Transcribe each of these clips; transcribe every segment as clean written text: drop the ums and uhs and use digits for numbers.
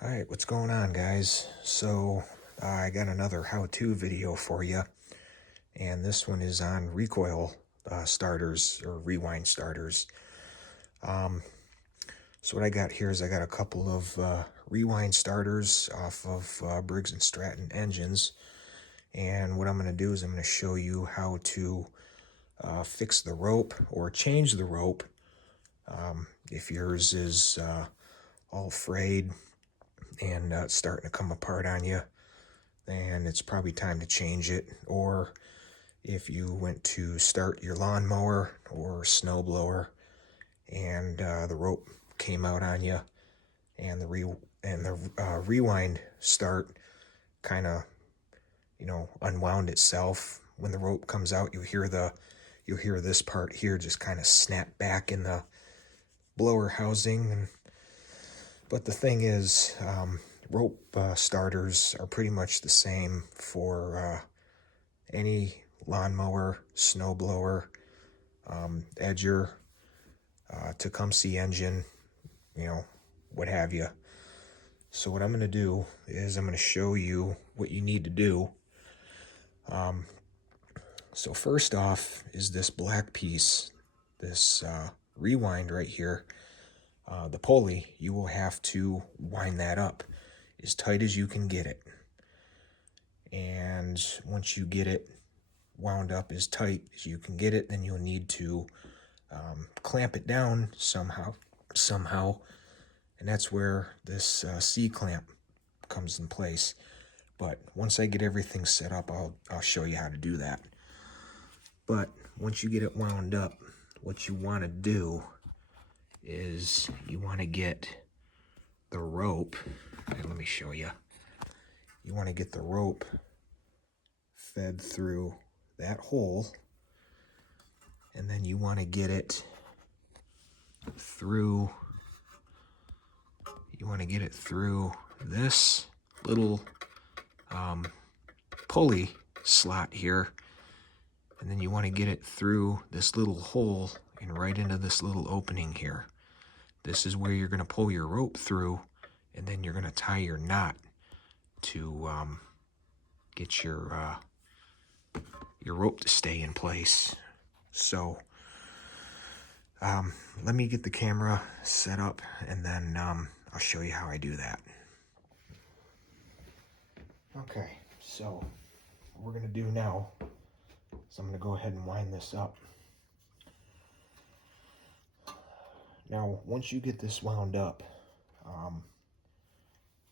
All right, what's going on, guys? So I got another how-to video for you, and this one is on recoil starters or rewind starters. So what I got here is I got a couple of rewind starters off of Briggs & Stratton engines, and what I'm going to do is I'm going to show you how to fix the rope or change the rope if yours is all frayed and it's starting to come apart on you, and it's probably time to change it. Or if you went to start your lawnmower or snowblower and the rope came out on you, and the rewind start kind of unwound itself. When the rope comes out, you'll hear this part here just kind of snap back in the blower housing. But the thing is, rope starters are pretty much the same for any lawnmower, snowblower, edger, Tecumseh engine, what have you. So what I'm going to do is I'm going to show you what you need to do. So first off is this black piece, this rewind right here. The pulley, you will have to wind that up as tight as you can get it. And once you get it wound up as tight as you can get it, then you'll need to clamp it down somehow, and that's where this C-clamp comes in place. But once I get everything set up, I'll show you how to do that. But once you get it wound up, what you want to do is you want to get the rope, and let me show you. You want to get the rope fed through that hole, and then you want to get it through, this little pulley slot here, and then you want to get it through this little hole and right into this little opening here. This is where you're going to pull your rope through, and then you're going to tie your knot to get your rope to stay in place. So let me get the camera set up, and then I'll show you how I do that. Okay, so what we're going to do now is I'm going to go ahead and wind this up. Now, once you get this wound up,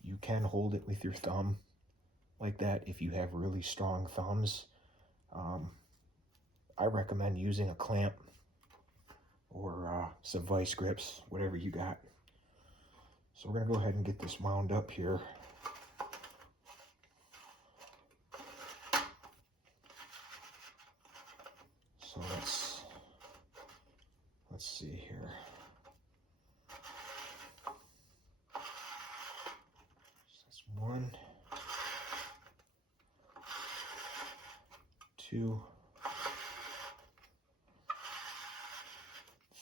you can hold it with your thumb like that if you have really strong thumbs. I recommend using a clamp or some vice grips, whatever you got. So we're going to go ahead and get this wound up here. So let's see here. That's 1, 2,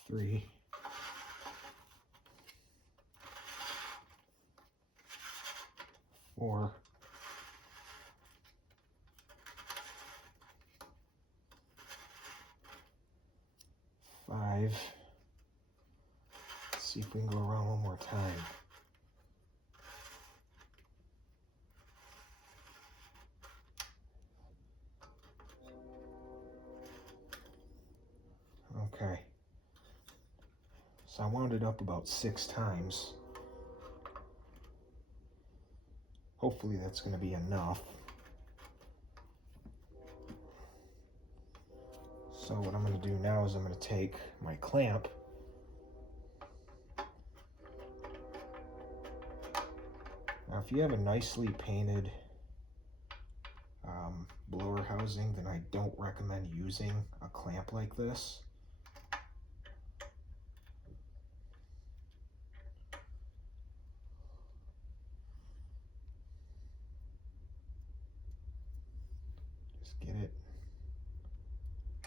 3, 4, 5. Let's see if we can go around one more time. Okay. So I wound it up about 6 times. Hopefully that's going to be enough. So what I'm going to do now is I'm going to take my clamp now. If you have a nicely painted blower housing, then I don't recommend using a clamp like this.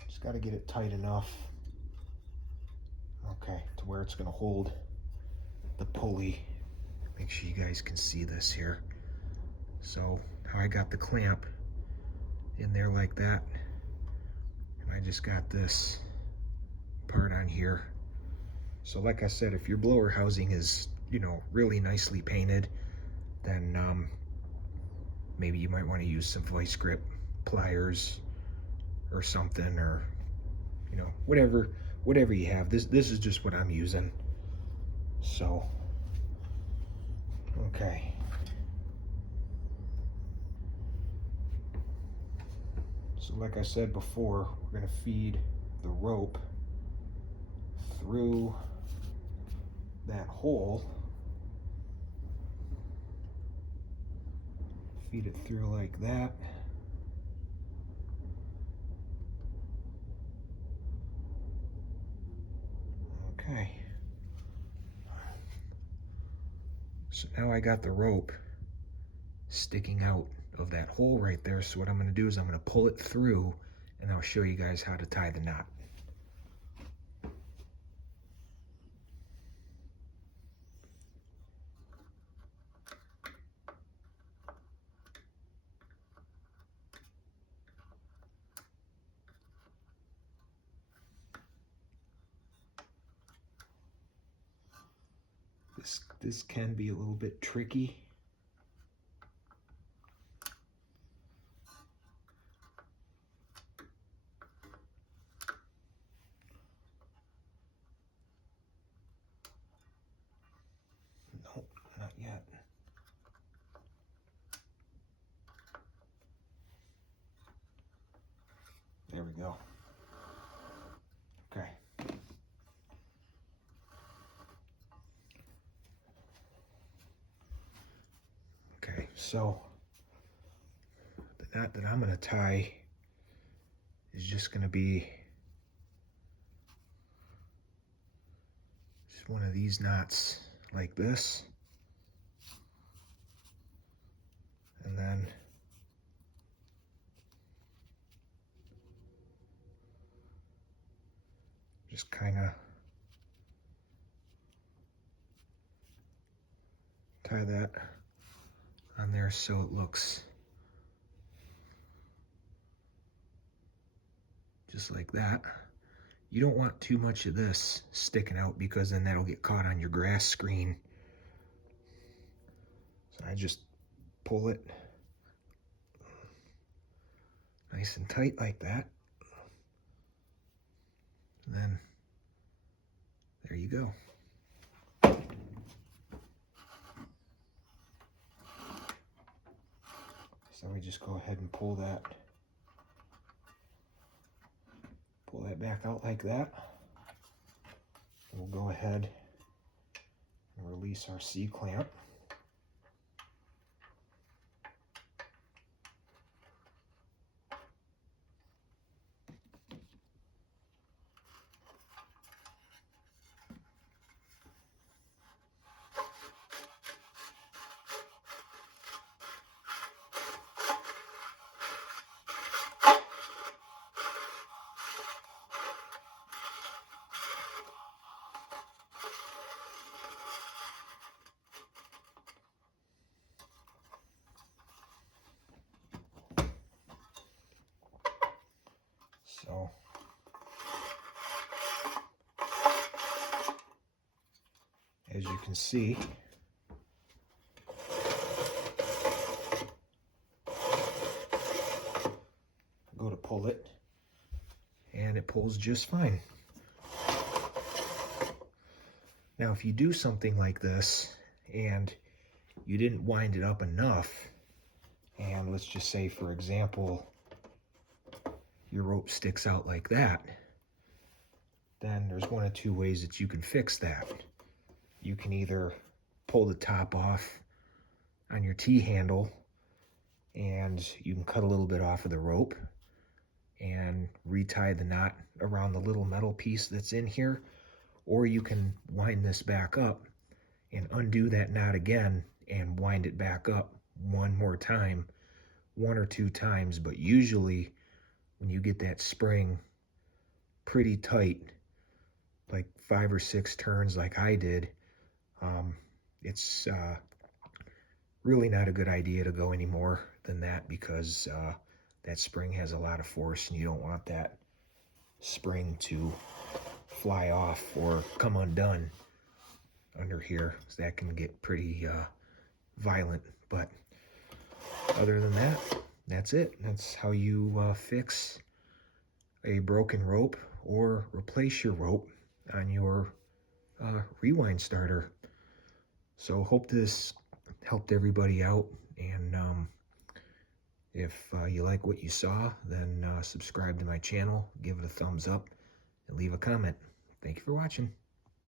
Just got to get it tight enough, okay, to where it's going to hold the pulley. Make make sure you guys can see this here. So how I got the clamp in there like that, and I just got this part on here. So like I said, if your blower housing is, you know, really nicely painted, then maybe you might want to use some vice grip pliers or something, or, you know, whatever you have. This is just what I'm using. So okay. So like I said before, we're going to feed the rope through that hole. Feed it through like that. Okay. So now I got the rope sticking out of that hole right there. So what I'm going to do is I'm going to pull it through, and I'll show you guys how to tie the knot. This can be a little bit tricky. Nope, not yet. There we go. Okay. Okay, so the knot that I'm going to tie is just going to be just one of these knots like this. And then just kind of tie that on there so it looks just like that. You don't want too much of this sticking out, because then that'll get caught on your grass screen. So I just pull it nice and tight like that. And then there you go. So we just go ahead and pull that back out like that. We'll go ahead and release our C-clamp. So as you can see, go to pull it, and it pulls just fine. Now, if you do something like this and you didn't wind it up enough, and let's just say, for example, your rope sticks out like that, then there's one of two ways that you can fix that. You can either pull the top off on your T-handle, and you can cut a little bit off of the rope and retie the knot around the little metal piece that's in here, or you can wind this back up and undo that knot again and wind it back up one more time, 1 or 2 times. But usually when you get that spring pretty tight, like 5 or 6 turns like I did, it's really not a good idea to go any more than that, because that spring has a lot of force, and you don't want that spring to fly off or come undone under here, so that can get pretty violent. But other than that, that's it. That's how you fix a broken rope or replace your rope on your rewind starter. So hope this helped everybody out, and if you like what you saw, then subscribe to my channel, give it a thumbs up, and leave a comment. Thank you for watching.